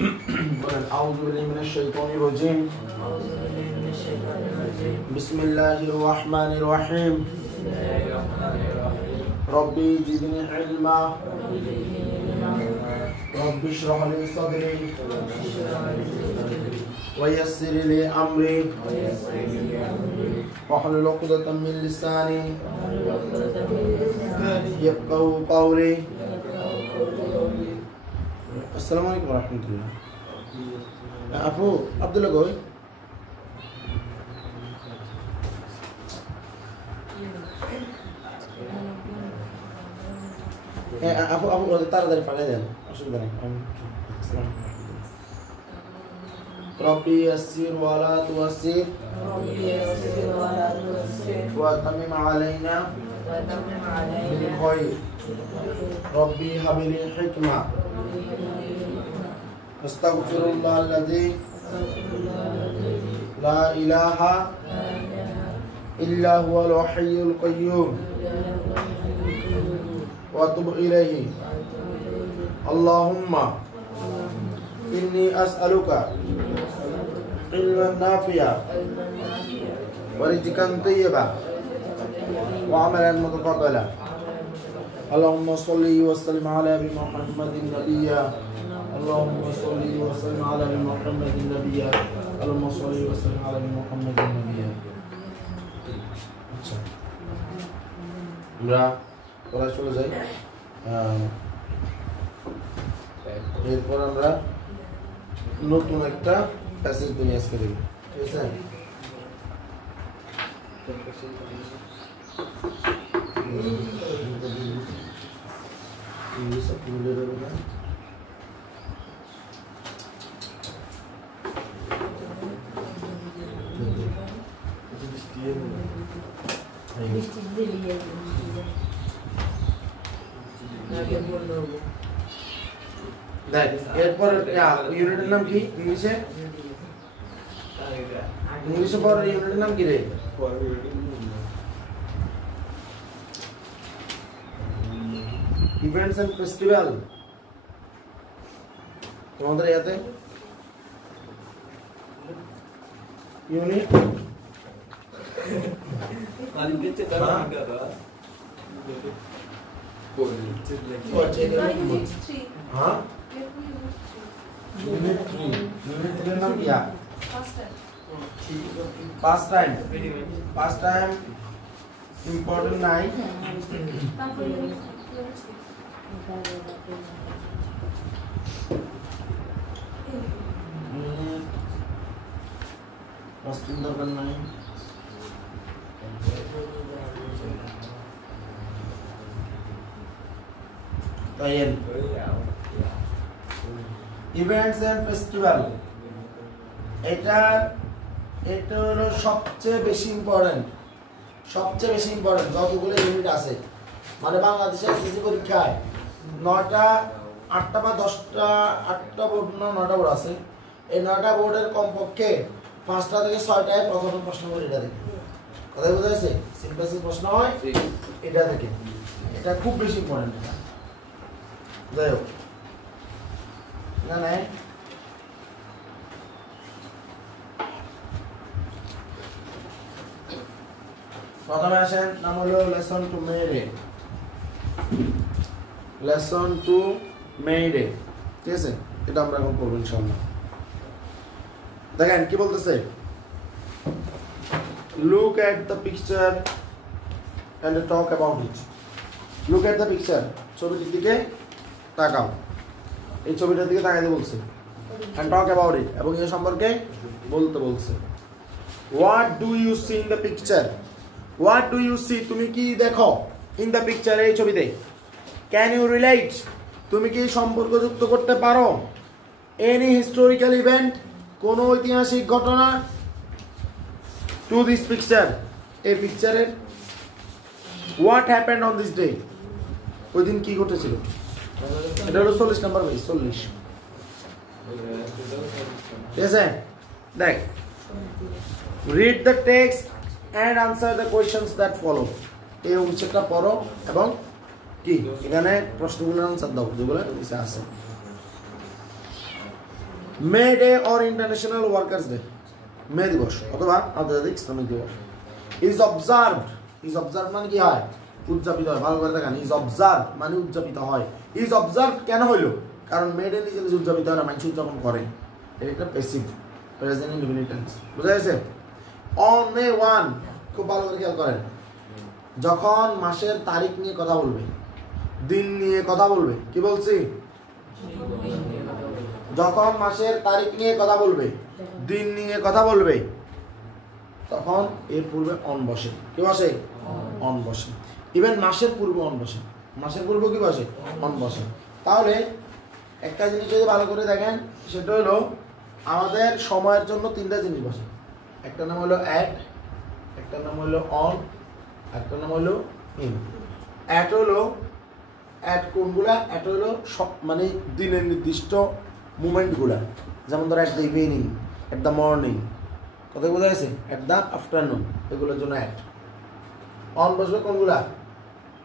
أعوذ بالله من الشيطان الرجيم بسم الله الرحمن الرحيم ربي زدني علما ربي اشرح لي صدري ويسر لي أمري واحلل عقدة من لساني يفقهوا قولي السلام عليكم ورحمة الله আপু আব্দুল্লাহ কই আপু আপু তাড়াতাড়ি পাঠিয়ে দেন অসুবিধা নেই ربي يسر ولا تؤثر وتمم علينا بالخير ربي هب لي الحكمة أستغفر الله الذي لا إله إلا هو الحي القيوم وأتوب إليه اللهم إني أسألك علما نافعا ورزقا طيبا وعملا متقبلا اللهم صل وسلم على محمد النبي اللهم صل وسلم على محمد النبي اللهم صل وسلم على محمد النبي আচ্ছা আমরা পড়া চলে যাই এরপর আমরা নতুন একটা প্যাসেজ নিয়ে আজকে দেখব ঠিক আছে ইংলিশ আপনি বলে দেবেন না এরপর ইউনিটের নাম কি ইংলিশে ইংলিশে পর ইউনিটের নাম কি রে ইভেন্টস এন্ড ফেস্টিভ্যাল তোমাদের ইয়াতে ইউনিট हाँ यूनिट 3 नाम क्या पास्ट टाइम इम्पोर्टेंट नहीं पास्ट दरकार नहीं ইভেন্টস এন্ড ফেস্টিভ্যাল এটা হলো সবচেয়ে বেশি ইম্পর্টেন্ট যতগুলো ইউনিট আছে মানে বাংলাদেশে এসএসসি পরীক্ষায় 9টা 8টা বা 10টা 8টা বোর্ড না 9টা বোর্ড আছে এই 9টা বোর্ডের কমপক্ষে 5টা থেকে 6টায় প্রথম প্রশ্ন করে এটা দেখে কথা বোঝা যাচ্ছে সিম্পল প্রশ্ন হয় এটা থেকে এটা খুব বেশি ইম্পর্টেন্ট যাই হোক না না প্রথমে আসেন নাম হলো লেসন টু মেইডে ঠিক আছে এটা আমরা এখন করবো ইনশাআল্লাহ দেখেন কি বলতেছে look at the picture and talk about it look at the picture ছবিটির দিকে তাকাও এই ছবিটার দিকে তাকাইতে বলছে and talk about it এবং এর সম্পর্কে বলতে বলছে what do you see in the picture what do you see তুমি কি দেখো in the picture এই ছবিতে can you relate তুমি কি সম্পর্ক যুক্ত করতে পারো any historical event কোন ঐতিহাসিক ঘটনা to this picture এই পিকচারের what happened on this day ওই দিন কি ঘটেছিল এটা হলো 40 নাম্বার ভাই 40 ঠিক আছে দেখ read the text and answer the questions that follow এই অনুচ্ছেদটা পড়ো এবং কি এখানে প্রশ্নগুলোর আনসার দাও যেগুলো নিচে আছে May day or international workers day, মে দিবস অথবা আন্তর্জাতিক শ্রমিক দিবস। ইজ অবজার্ভ মানে কি হয়? উদযাপিত হয়। ভালো করে দেখেন, ইজ অবজার্ভ মানে উদযাপিত হয়। ইজ অবজার্ভ কেন হইলো? কারণ মে ডে নিজে নিজে উদযাপিত হয় না, মানুষ উদযাপন করে। এটা একটা প্যাসিভ প্রেজেন্ট ইনডিফিনিট টেন্স, বুঝা গেছে? অন মে 1, খুব ভালো করে খেয়াল করেন, যখন মাসের তারিখ নিয়ে কথা বলবে, দিন নিয়ে কথা বলবে, কি বলছি? যখন মাসের তারিখ নিয়ে কথা বলবে, দিন নিয়ে কথা বলবে, তখন এর পূর্বে অন বসে। কি বসে? অন বসে। ইভেন মাসের পূর্বে অন বসে। মাসের পূর্বে কি বসে? অন বসে। তাহলে একটা জিনিস যদি ভালো করে দেখেন, সেটা হলো আমাদের সময়ের জন্য তিনটা জিনিস বসে। একটা নাম হলো অ্যাট, একটা নাম হলো অন, একটা নাম হলো ইন। অ্যাট হলো, অ্যাট কোনগুলা? অ্যাট হলো সব মানে দিনের নির্দিষ্ট মুভমেন্টগুলা, যেমন ধরো at the evening, at the morning, কথা বোঝা গেছে? অ্যাট দ্য আফটারনুন, এগুলোর জন্য অ্যাট। অন বসবে কোনগুলা?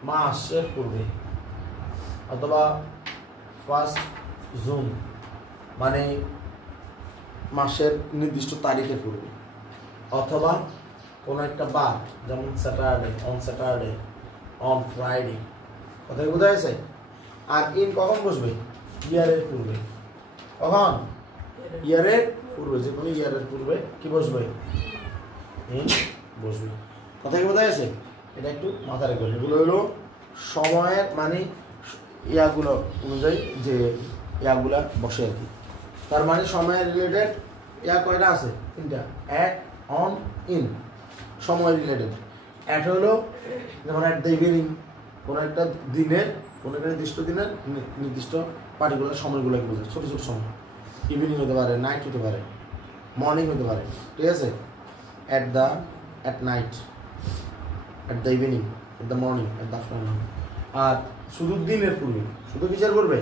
মাসের পূর্বে, অথবা 1 জুন মানে মাসের নির্দিষ্ট তারিখের পূর্বে, অথবা কোনো একটা বার, যেমন Saturday, on Saturday, on Friday, কথা বোঝা গেছে? আর ইন কখন বসবে? ইয়ারের পূর্বে। কখন? ইয়ারের পূর্বে, যে কোনো ইয়ারের পূর্বে কি বসবে? ইন বসবে। কথা কি বোঝা গেছে? এটা একটু মাথায় রাখবেন। এগুলো হলো সময়ের মানে ইয়াগুলো অনুযায়ী যে ইয়াগুলা বসে আর কি। তার মানে সময়ের রিলেটেড ইয়া কয়টা আছে? 3টা, অ্যাট, অন, ইন। সময় রিলেটেড অ্যাট হলো যেমন অ্যাট দ্য ইভিনিং, কোনো একটা দিনের, কোনো একটা নির্দিষ্ট দিনের নির্দিষ্ট পার্টিকুলার সময়গুলোকে বোঝায়, ছোটো ছোটো সময়। ইভিনিং হতে পারে, নাইট হতে পারে, মর্নিং হতে পারে, ঠিক আছে? At night, at the evening, at the morning, at the afternoon. আর শুধু দিনের পূর্বে, শুধু বিচার করবে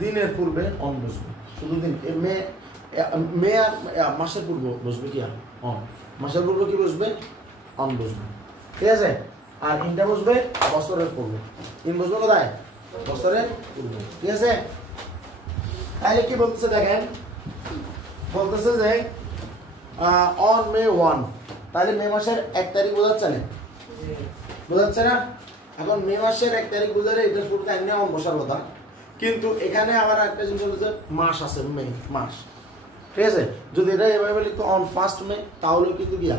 দিনের পূর্বে অন বসবে। শুধু দিন মে আর মাসের পূর্ব বসবে কি? আর অন। মাসের পূর্ব কি বসবে? অন বসবে, ঠিক আছে? আর ইনটা বসবে বছরের পূর্বে। ইন বসবে কোথায়? বছরের পূর্বে, ঠিক আছে? তাহলে কি বলতেছে দেখেন, বলতেছে যে অন মে 1, তাহলে মে মাসের 1 তারিখ বোঝাচ্ছে না? বোঝাচ্ছে না? এখন মে মাসের 1 তারিখ বোঝালে এটার পূর্বে এমনি অন বসার কথা, কিন্তু এখানে আবার একটা জিনিস হলো যে মাস আছে, মে মাস, ঠিক আছে? যদি এটা এভাবে লিখতো অন 1 মে, তাহলে কিন্তু গিয়া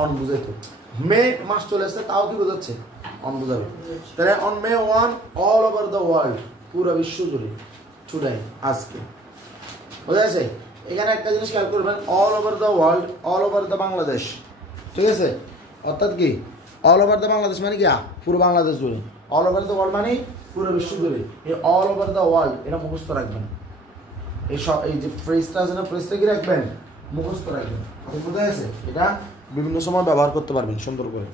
অন বুঝাইতো। মে মাস চলে আসছে, তাও কি বোঝাচ্ছে? অন বোঝাবে। তাহলে on May 1 all over the world, পুরো বিশ্ব জুড়ে, টুডে, আজকে, বোঝা গেছে? এখানে একটা জিনিস খেয়াল করবেন, all over the world, all over the Bangladesh, ঠিক আছে? অর্থাৎ কি অল ওভার দ্য বাংলাদেশ মানে কি? পুরো বাংলাদেশ জুড়ে। অল ওভার দ্য ওয়ার্ল্ড মানে পুরো বিশ্ব জুড়ে। এই অল ওভার দ্য ওয়ার্ল্ড এটা মুখস্থ রাখবেন। এই যে ফ্রেজটা আছে না, ফ্রেজটা কি রাখবেন? মুখস্থ রাখবেন। বোঝা গেছে? এটা বিভিন্ন সময় ব্যবহার করতে পারবেন সুন্দর করে।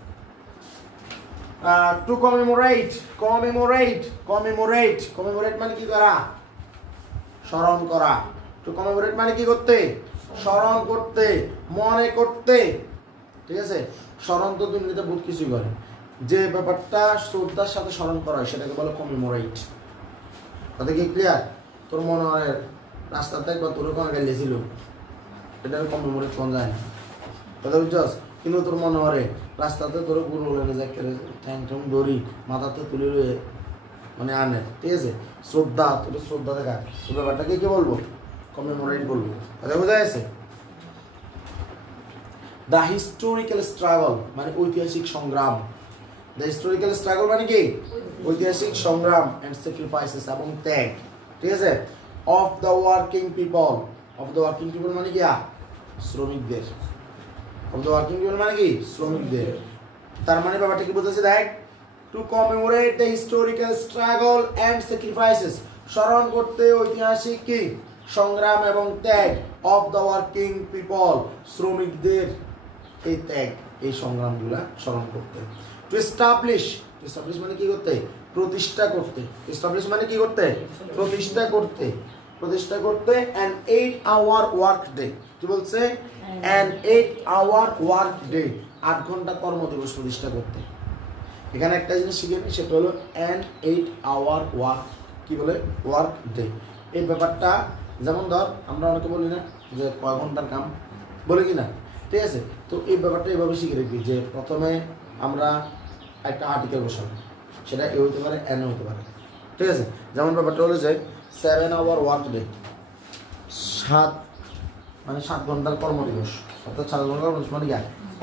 টু কমেমোরেট, কমেমোরেট মানে কি করা? স্মরণ করা। টু কমেমোরেট মানে কি করতে? স্মরণ করতে, মনে করতে, ঠিক আছে? স্মরণ তো দুনিয়াতে বহুত কিছুই করে, যে ব্যাপারটা শ্রদ্ধার সাথে স্মরণ করা হয় সেটাকে বলে কমেমোরেট। তাতে কি ক্লিয়ার? তোর মনে হয় রাস্তাতে একবার তোর কোনো গেলেছিল, এটা কমেমোরেট করা যায় না, কথা বুঝছস? কিন্তু তোর মনে হয় রাস্তাতে তোর গুরু লেনে যায়, ঠ্যাং ঠ্যাং দড়ি মাথাতে তুলে মানে আনে, ঠিক আছে? শ্রদ্ধা, তোর শ্রদ্ধা দেখা, ওই ব্যাপারটাকে কি বলবো? কমেমোরেট বলবো, কথা বোঝা গেছে? দ্য হিস্টোরিক্যাল স্ট্রাগল মানে ঐতিহাসিক সংগ্রাম। দ্য হিস্টোরিক্যাল স্ট্রাগল মানে কি? ঐতিহাসিক সংগ্রাম অ্যান্ড স্যাক্রিফাইসেস এবং ত্যাগ, ঠিক আছে? Of the working people, of the working people মানে কি? শ্রমিকদের। অফ দ্য ওয়ার্কিং পিপল মানে কি? শ্রমিকদের। তার মানে ব্যাপারটা কি বলতেছে দেখ, two commemorate the historical struggle and sacrifices, স্মরণ করতে ঐতিহাসিক কি? সংগ্রাম এবং ত্যাগ, অফ দ্য ওয়ার্কিং পিপল, শ্রমিকদের এই ত্যাগ, এই সংগ্রামগুলা স্মরণ করতে। টু এস্টাবলিশ, এস্টাবলিশ মানে কি করতে? প্রতিষ্ঠা করতে। এস্টাবলিশ মানে কি করতে? প্রতিষ্ঠা করতে। প্রতিষ্ঠা করতে an 8-hour work day, কি বলছে? an 8-hour work day, 8 ঘন্টা কর্মদিবস প্রতিষ্ঠা করতে। এখানে একটা জিনিস শিখে নিই, সেটা হলো an 8-hour work, কি বলে? Work day. এই ব্যাপারটা যেমন ধর আমরা অনেকে বলি না যে কয় ঘন্টার কাম, বলি কি না? ঠিক আছে, তো এই ব্যাপারটা এইভাবে শিখে রাখবি যে প্রথমে আমরা একটা আর্টিকেল বসাবো, সেটা এ হতে পারে এন হতে পারে। ঠিক আছে, যেমন ব্যাপারটা হলো যে 7 আওয়ার ওয়ার্ক ডে, 7 ঘন্টার কর্মদিবস, অর্থাৎ 7 ঘন্টার কর্মদিবস মানে কি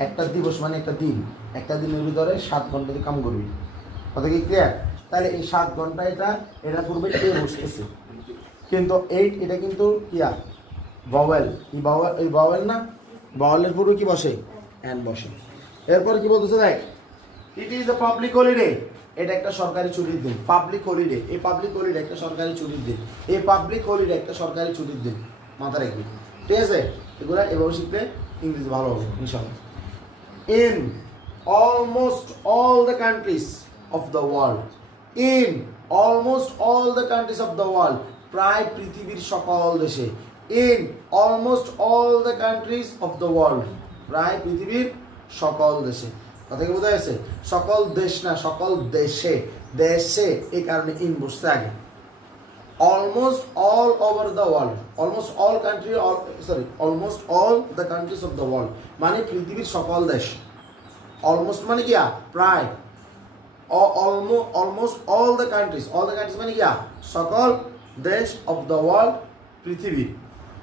একটা দিবস মানে একটা দিন, একটা দিনের ভিতরে 7 ঘন্টা দিয়ে কাম করবি। কথা কি ক্লিয়ার? তাহলে এই 7 ঘন্টা এটা পূর্বে এ বসতেছে, কিন্তু এটা কিন্তু কিয়া ভাওয়েল, এই ভাওয়েল না, ভাওয়েলের পূর্বে কি বসে? এন বসে। এরপর কি বলতেছে দেখ, it is a public holiday, এটা একটা সরকারি ছুটির দিন। পাবলিক হলিডে, এই পাবলিক হলিডে একটা সরকারি ছুটির দিন, এই পাবলিক হলিডে একটা সরকারি ছুটির দিন, মাথা রাখবি। ঠিক আছে, এগুলো এভাবে শিখলে ইংরেজি ভালো হবে ইনশাআল্লাহ। In almost all the countries of the world, in almost all the countries of the world, প্রায় পৃথিবীর সকল দেশে, in almost all the countries of the world, প্রায় পৃথিবীর সকল দেশে। কথা কি বোঝা গেছে? সকল দেশ না, সকল দেশে, দেশে এই কারণে ইন বসছে আগে। almost all over the world, almost all the countries of the world মানে পৃথিবীর সকল দেশ। almost মানে কি প্রায়, almost all the countries মানে কি সকল দেশ of the world পৃথিবী।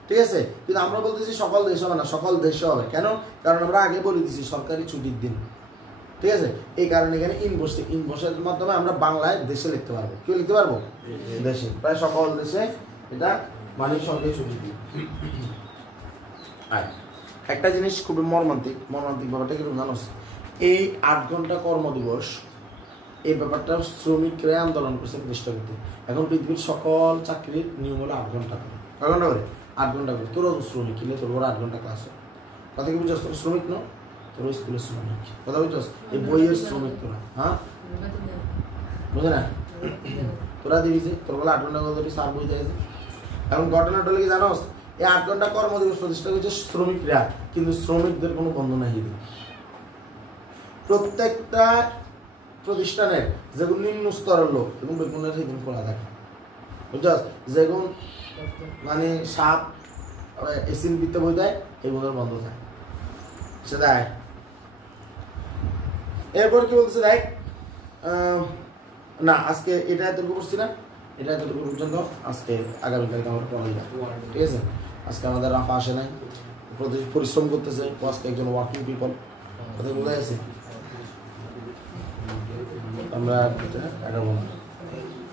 ঠিক আছে, কিন্তু আমরা বলতেছি সকল দেশ হবে না, সকল দেশে হবে। কেন? কারণ আমরা আগে বলে দিছি সরকারি ছুটির দিন। ঠিক আছে, এই কারণে এখানে ইন বসছে, ইন বসার মাধ্যমে আমরা বাংলায় দেশে লিখতে পারবো। কি লিখতে পারবো? দেশে, প্রায় সকল দেশে, এটা মানে সরকারি ছুটির দিন। একটা জিনিস খুবই মর্মান্তিক ব্যাপারটা কি জানোস? এই 8 ঘন্টা কর্মদিবস, এই ব্যাপারটা শ্রমিকরা আন্দোলন করছে চেষ্টা করতে। এখন পৃথিবীর সকল চাকরির নিয়ম হলো 8 ঘন্টা করে। কয় ঘন্টা করে? 8 ঘন্টা করে। তোরা তো শ্রমিক, কিনে তোর 8 ঘন্টা ক্লাস হয়। কথা কি বুঝছস? তোর শ্রমিক ন, তোর স্কুলের শ্রমিক। কথা বুঝছস? এই বইয়ের শ্রমিক তোরা, হ্যাঁ বুঝে না? তোরা দিবি যে তোর বলে 8 ঘন্টা করে সার বই দেয়। এখন ঘটনাটা হলে কি জানোস? এই 8 ঘন্টা কর্মদিবস প্রতিষ্ঠা করছে শ্রমিকরা, কিন্তু শ্রমিকদের কোনো বন্ধ নাই। প্রত্যেকটা প্রতিষ্ঠানের যেগুলো নিম্ন স্তরের লোক এবং বেগুনের সেদিন খোলা থাকে, বুঝছস? যেগুন মানে সাপ এসিন বিতে বই দেয়, এগুলোর বন্ধ থাকে, সে দেয়। এরপর কি বলতেছে দেখ, না আজকে এটা এতটুকু করছি না, এটা এতটুকু পর্যন্ত। আজকে আগামীকালকে আমরা পড়াই যাবো। ঠিক আছে, আজকে আমাদের রাফা আসে নাই, পরিশ্রম করতেছে, আজকে একজন ওয়ার্কিং পিপল। কথা বোঝা গেছে? আমরা এটা এগাবো না,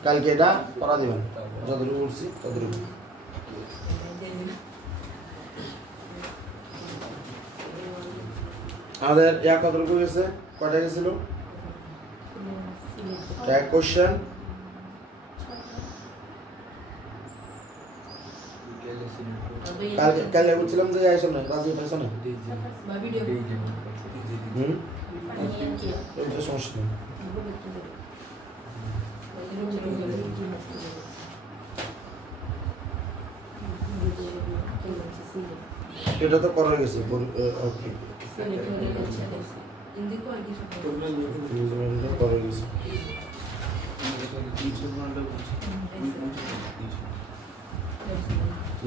কালকে এটা করা দেবেন, যতটুকু করছি ততটুকু। আমাদের কতটুকু গেছে? কয়টা গেছিল? এক কোশ্চেন, কালকে বলছিলাম যে আইসো না, রাজি আইসো না। এটা সমস্যা নেই। এটা তো করা গেছে।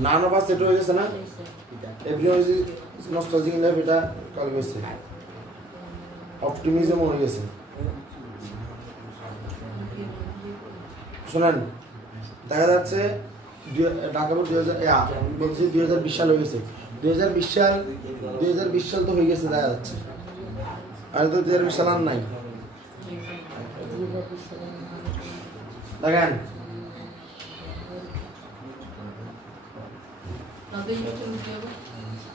নান অফ আস সেট হয়ে গেছে না? Everyone is nostalgic in life, এটা কল গেছে। অপটিমিজম হয়ে গেছে। শোনেন, দেখা যাচ্ছে ঢাকা বোর্ড 2020 সাল হয়ে গেছে। 2020 সাল তো হয়ে গেছে দেখা যাচ্ছে, আর তো 2020 সাল আর নাই। দেখেন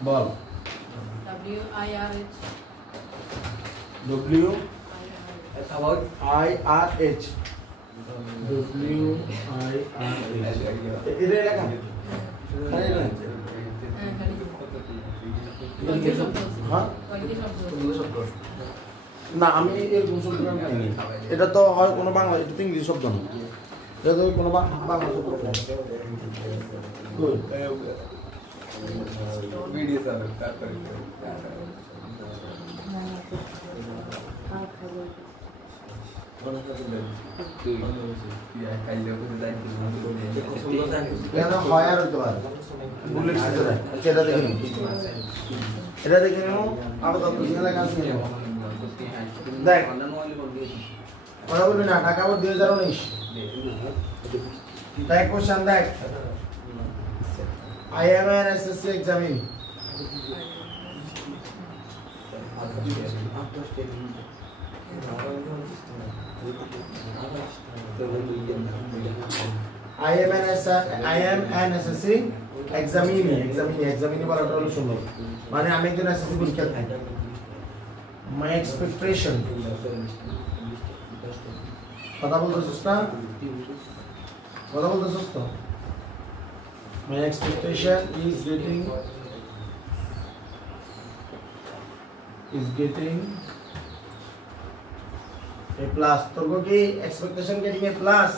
বল, WIRH এটা লেখা না, আমি এরকম শব্দ পাইনি। এটা তো হয় কোনো বাংলা, এটা তো ইংলিশ শব্দ না, এটা তো কোনো বাংলা শব্দ না। হয় আর হইতে পারে বুলেট এটা দেখে নিন এটা দেখে নিন আরো তো কিছু লেখা আছে দেখ কথা বলবি না ঢাকা বোর্ড 2019 দেখ কোশ্চেন দেখ I am an SSC examine I am an SSC examine বলাটা হলো শুনলো মানে আমি একজন SSC পরীক্ষা দেই my expectation কথা বলতেছস না কথা বলতেছস তো my expectation is getting a plus তোর কি expectation getting a plus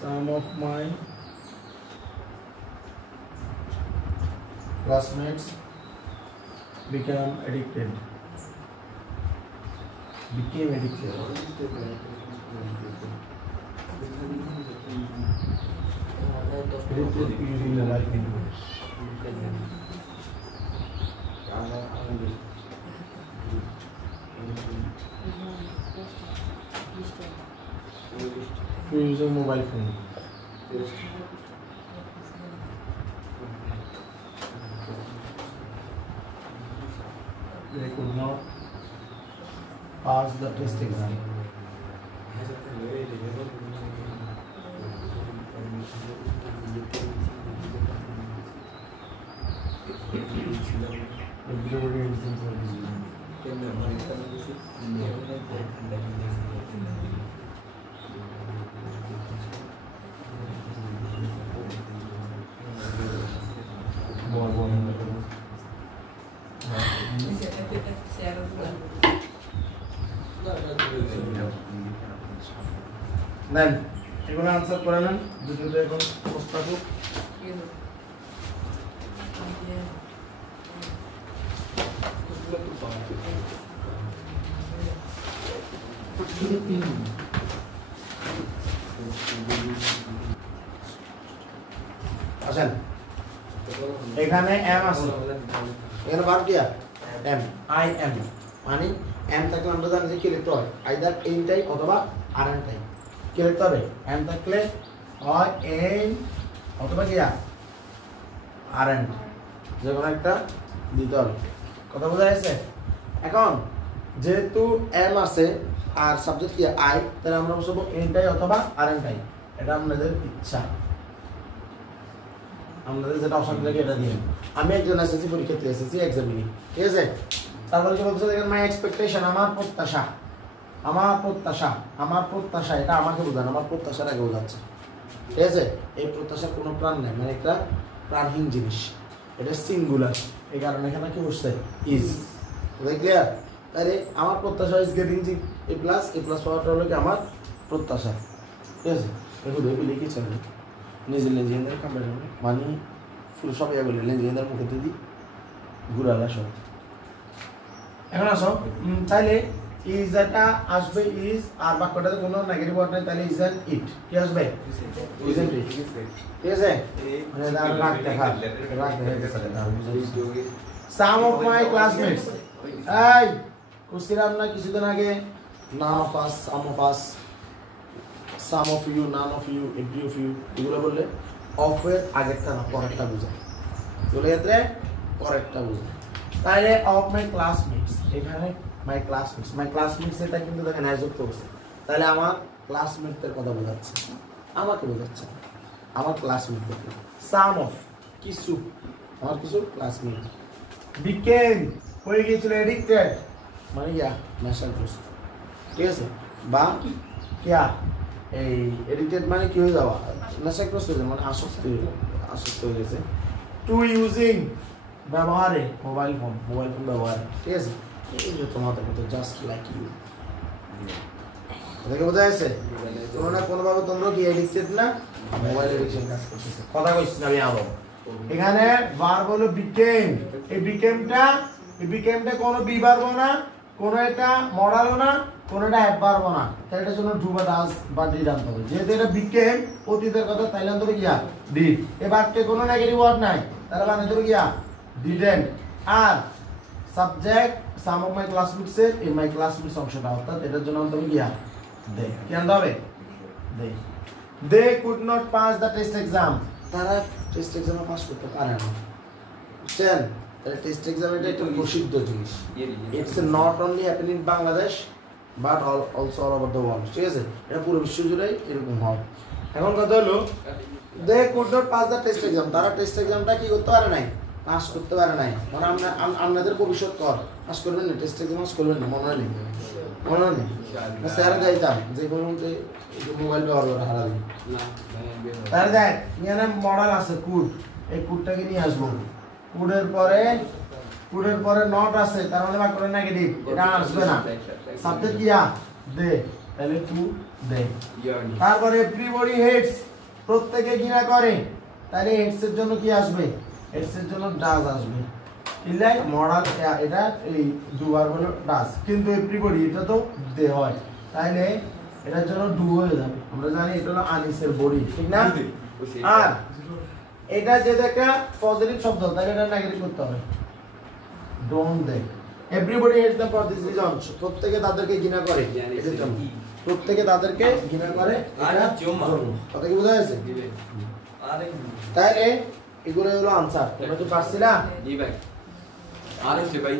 some of my classmates became addicted using the life indoors. Using mobile phone. They could not pass the test exam. Then, এগুলো answer করে নেন দুটোতে এখন প্রস্তাবক আসেন এখানে M আছে এখানে ভার্ব কি এম আই এম মানে এম থাকলে আমরা জানি যে কি লিখতে হয় আইদার এন টাইপ অথবা আর এন টাইপ কি লিখতে হবে এম থাকলে হয় এন অথবা কি আর এন যে কোনো একটা দিতে হবে কথা বোঝা যাচ্ছে এখন যেহেতু এম আছে আর সাবজেক্ট কি আই তাহলে আমরা বলবো এন টাই অথবা আর এন টাই এটা আপনাদের ইচ্ছা আমাদের যেটা অপশন লাগে এটা দিয়ে আমি একজন এসএসসি পরীক্ষার্থী এসএসসি এক্সামিনি ঠিক আছে তারপরে কি বলছে দেখেন মাই এক্সপেকটেশন আমার প্রত্যাশা এটা আমাকে বোঝানো আমার প্রত্যাশার আগে বোঝাচ্ছে ঠিক আছে এই প্রত্যাশার কোনো প্রাণ নেই মানে একটা প্রাণহীন জিনিস এটা সিঙ্গুলার এই কারণে এখানে কি বসছে ইজ ক্লিয়ার তাহলে আমার প্রত্যাশা ইজ গেটিং এ প্লাস পাওয়াটা হলো কি আমার প্রত্যাশা ঠিক আছে দেখো দেখবি লিখেছেন নিজের লেজেন্ডার কামড়ে মানে ফুল সব ইয়ে বলে লেজেন্ডার মুখে দিদি ঘুরালা সব এখন আসো তাহলে ইজ এটা আসবে ইজ আর বাক্যটাতে কোনো নেগেটিভ ওয়ার্ড নাই তাহলে ইজ এন্ড ইট কি আসবে ইজ এন্ড ইট ঠিক আছে মানে দাঁড় রাখতে সাম অফ মাই ক্লাসমেটস এই কুসিরাম না কিছুদিন আগে none of us some of you none of you every of you এগুলো বললে অফ এর আগেরটা না পরেরটা বোঝায় এগুলো ক্ষেত্রে পরেরটা বোঝায় তাহলে অফ মাই ক্লাসমেটস এখানে মাই ক্লাসমেটস এটা কিন্তু দেখেন যুক্ত হচ্ছে তাহলে আমার ক্লাসমেটদের কথা বোঝাচ্ছে আমাকে বোঝাচ্ছে আমার ক্লাসমেটদের সাম অফ কিছু আমার কিছু ক্লাসমেট বিকেম হয়ে গিয়েছিল এডিক্টেড মানে নেশাগ্রস্ত ঠিক আছে বা কিয়া এই এডিক্টেড মানে কি হয়ে যাওয়া নেশাগ্রস্ত হয়ে মানে আসক্ত হয়ে গেছে টু ইউজিং ব্যবহারে মোবাইল ফোন ব্যবহারে ঠিক আছে এই যে তোমাদের মতো জাস্ট লাইক ইউ দেখে বোঝা যাচ্ছে কোনো না কোনোভাবে তোমরা কি এডিক্টেড না মোবাইল এডিকশন কাজ করতেছে কথা কইছি না আমি আবার এখানে ভার্ব হলো became এই বিকেমটা কোনো বি ভার্ব না কোনো এটা মডালও না কোনো এটা অ্যাডভার্ব না তাই এটার জন্য ডু বা ডাজ বা ডিড আনতে হবে যেহেতু এটা বিকেম অতীতের কথা তাইলে আনতে হবে গিয়া ডিড এই বাক্যে কোনো নেগেটিভ ওয়ার্ড নাই তাহলে বানাতে হবে গিয়া ডিডেন্ট আর subject some of my classmates এর এই মাই ক্লাসমেটস অংশটা অর্থাৎ এটার জন্য আনতে হবে গিয়া দে কি আনতে হবে they could not pass the test exam তারা টেস্ট এক্সামে পাস করতে পারে না বুঝছেন তাহলে টেস্ট এক্সাম এটা একটা প্রসিদ্ধ জিনিস it's not only happening in Bangladesh but also all over the world ঠিক আছে এটা পুরো বিশ্ব জুড়েই এরকম হয় এখন কথা হলো they could not pass the test exam তারা টেস্ট এক্সামটা কি করতে পারে নাই পাস করতে পারে নাই মানে আপনাদের ভবিষ্যৎ কর পাস করবেন না টেস্ট এক্সাম পাস করবেন না মনে নেই স্যার যাইতাম যে কোনো মোবাইল ব্যবহার করে হারা দিন তাহলে দেখ এখানে মডেল আছে কুড এই কুডটাকে নিয়ে আসবো কুডের পরে নট আছে তার মানে বাক্যটা নেগেটিভ এটা আসবে না সাবজেক্ট কিয়া দে তাহলে টু দে তারপরে এভরিবডি হেটস প্রত্যেকে ঘৃণা করে তাহলে হেটস এর জন্য কি আসবে হেটস এর জন্য ডাজ আসবে ইলাই মডেল এটা এই দুবার হলো ডাজ কিন্তু এভরিবডি এটা তো দে হয় তাহলে এটার জন্য ডু হয়ে যাবে আমরা জানি এটা হলো আনিসের বডি ঠিক না আর এটা যেটা একটা পজিটিভ শব্দ তাহলে এটা নেগেটিভ করতে হবে don't they everybody hates the for this reason প্রত্যেকে তাদেরকে ঘৃণা করে এটার জন্য প্রত্যেকে তাদেরকে ঘৃণা করে এটার জন্য কথা কি বোঝা যাচ্ছে তাহলে এগুলো হলো আনসার তোমরা কি পারছিলা জি ভাই আর হচ্ছে ভাই